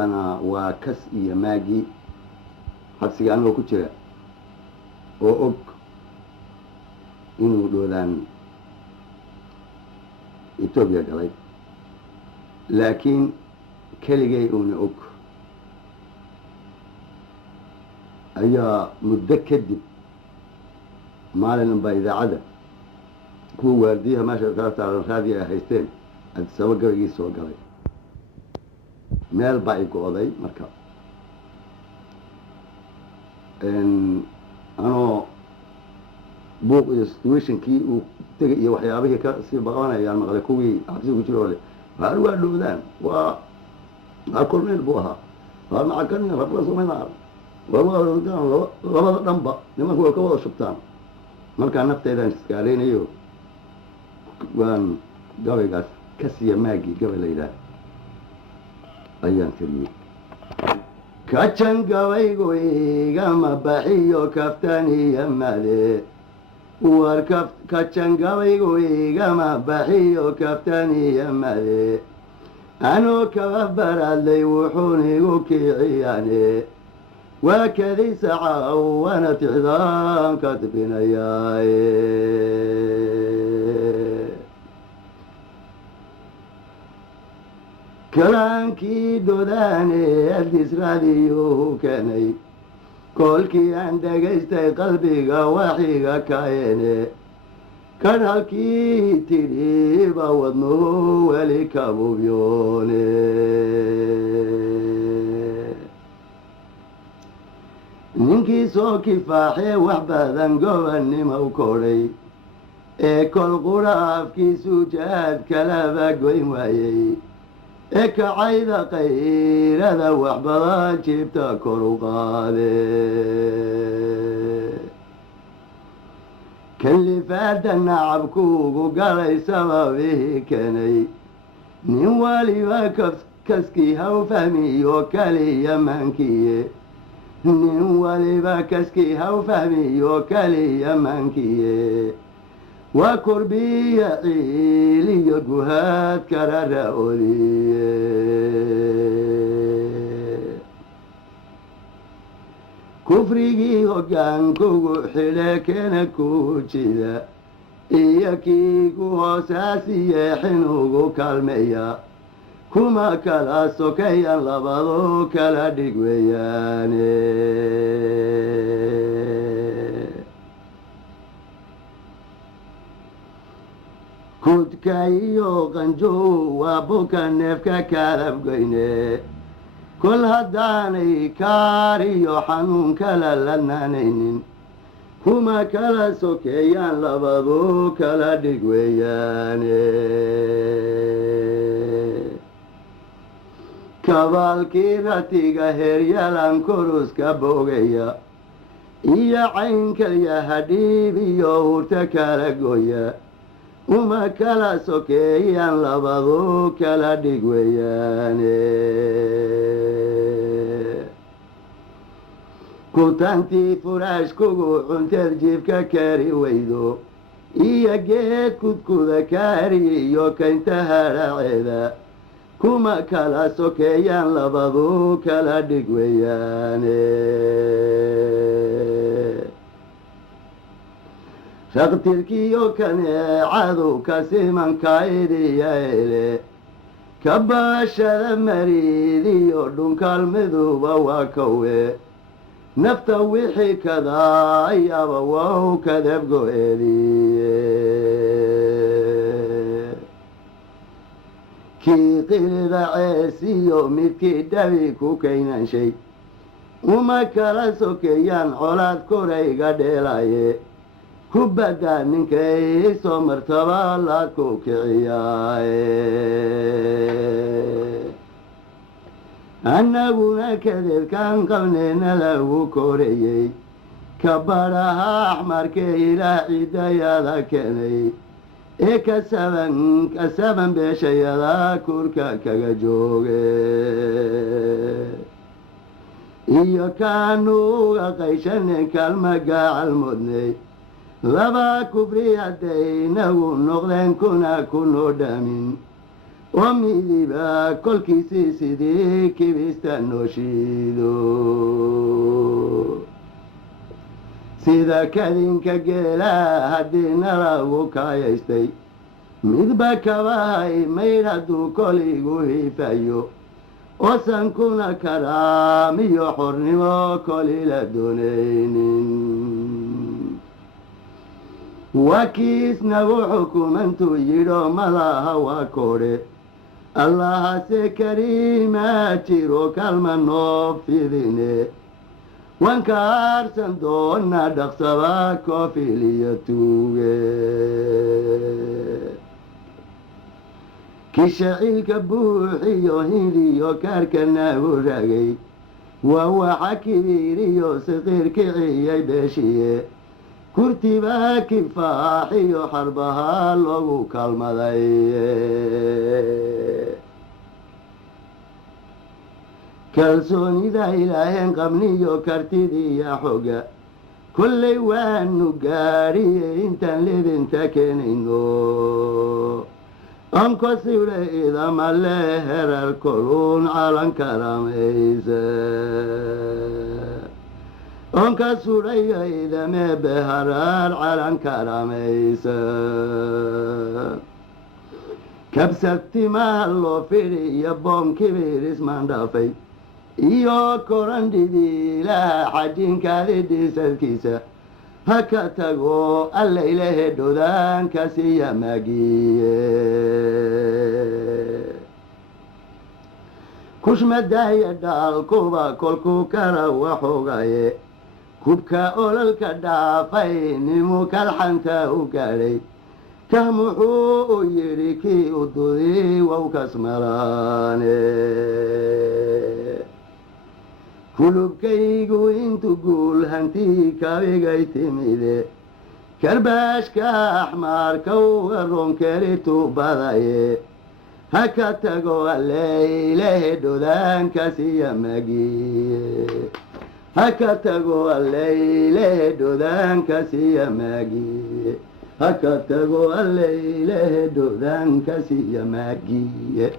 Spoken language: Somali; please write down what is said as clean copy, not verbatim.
haddana waa kas iyo maagi xabsiga anigoo ku jira oo og inuu dhoodaan Ethiopia galay laakiin keligay uuna og ayaa muddo kadib maalin unbaa idaacadda kuwa waardiyaha meesha kala taagan raadiyo ay haysteen Addis Ababa gabaygii soo galay meel baa i go'day marka anoo buuq iyo situationkii uu tegay iyo waxyaabihii ka sii baqanayaan maqlay kuwii xabsiga ku jiro ole waar waa dhoodaan waa korneyl buu ahaa waa macakan rabla somayna labada dhanba nimanku way ka wada shubtaan markaa nafteydaan iskaaleynayo waan gabaygaas kasiya maagii gabay la yidhaah ayaan tiriyey kajan gabaygu igama baxiyo kaftaniya male war kajan gabaygu igama baxiyo kaftaniya male anoo kaba baradlay wuxuun igu kiciyaane waa kadii saca wana tixdaan ka tibinayaaye kalaankii dhodaane Addis raadiyuhu keenay kolkii aan dhagaystay qalbiga waxiga kaene kan halkii tidhiba wadnuhu weli kabubyoone ninkii soo kifaaxee wax badan gobannimo u kodhay ee kol qura afkiisu jaad kalaba goyn waayey ee kacayda qayrada wax badan jiibta kor u qaade kallifaadda nacabkuugu galay sababihii keenay nin waliba kaskii haw fahmiyo kaliya maankiye nin waliba kaskii haw fahmiyo kaliya maankiye waa korbiya ciiliyo guhaad karara oliye kufrigii hoggaankugu xidhe keena ku jida iyo kii ku hoosaasiye xinugu kaalmeeya kuma kala sokayan labado kala dhig weeyaane kudka iyo qanjow waa buka neefka kalabgoyne kol haddaanay kaar iyo xanuun kala ladnaanaynin kuma kala sokeeyaan labado kala dhig weeyaane kabaalkii ratiga heryalan koruska boogaya iyo caynkalya hadhiib iyo hurta kala goya uma kala sokeeyaan labado kala dhig weeyaane kutantii furaashkugu cunteed jiibka kari weydo iyo geed kudkuda kaari iyo kaynta hadhaceeda kuma kala sokeeyaan labado kala dhig weeyaane shaqtirkiyo kaneecadu kasimankaydiya ele kabaashada mariidiyo dhunkaalmiduba waa kowe nafta wixii kadaayaba wow kadabgo-ediye kii qilida ceesiyo midkii dhabi ku kaynanshay uma kala sokeeyaan colaad korayga dheelaye ku baddaa ninkay soo martaba la ku kiciyaaye annaguna kadeedkaan qabneyna lagu korayey kabadhaha axmarkee ilaa ciidayada keenay ee kasaban beeshayada kurka kaga jooge iyo kaanuga qayshanen kaalma gaacal mudnay laba kubri haddaynagu noqdeen kuna kunoo dhamin وميدبا كل كيسي سيدي كيبستنو شيدو سيدا كذنك جيلا هدينا راغو كايستي ميدبا كواي ميردو كوليغو هيفايو وسنكون كرامي حرني وكل دونين وكيس نبو حكومنتو يرو ملاها وكوري الله سكريماتي رو كلمة نوفيذيني وانكار سندونا دقصبا كوفيليتوغي كشعيل كبوحيو هيليو كاركناهو راقي وهو حكيريو صغير كعيي بشيه كرتبا كفاحيو حربها لوغو كالمداي كالسوني دا إلهين قبنيو كارتدي يا حوغا كل وانو قاري انتان لبنت كنينو أمكو سيولي إذا مالهر الكلون على كراميزا أنك سوريا إذا ما بهرار على كراميسا كبستي مالو فيري يبون كبير اسمان دافي إيو كوران دي لا حدين كالي دي سلكيسا هكا تغو الليلة دودان كسيا ماجيه كوش مدايا دال كوبا كولكو كارا وحوغايه كوبكا أولالك دافاي نمو كالحانتا وكالي كامحو يريكي ودودي ووكاسمراني كلوبكيغو انتو قول هانتي كاويغاي تميدي كرباش كاحمار كوغرون كاريتو بادايه هكا تغو الليلة دودان كسيا ماجيه هكا تغو الليلة دودان كسيا ماجيه هكا تغو الليلة دودان كسيا ماجيه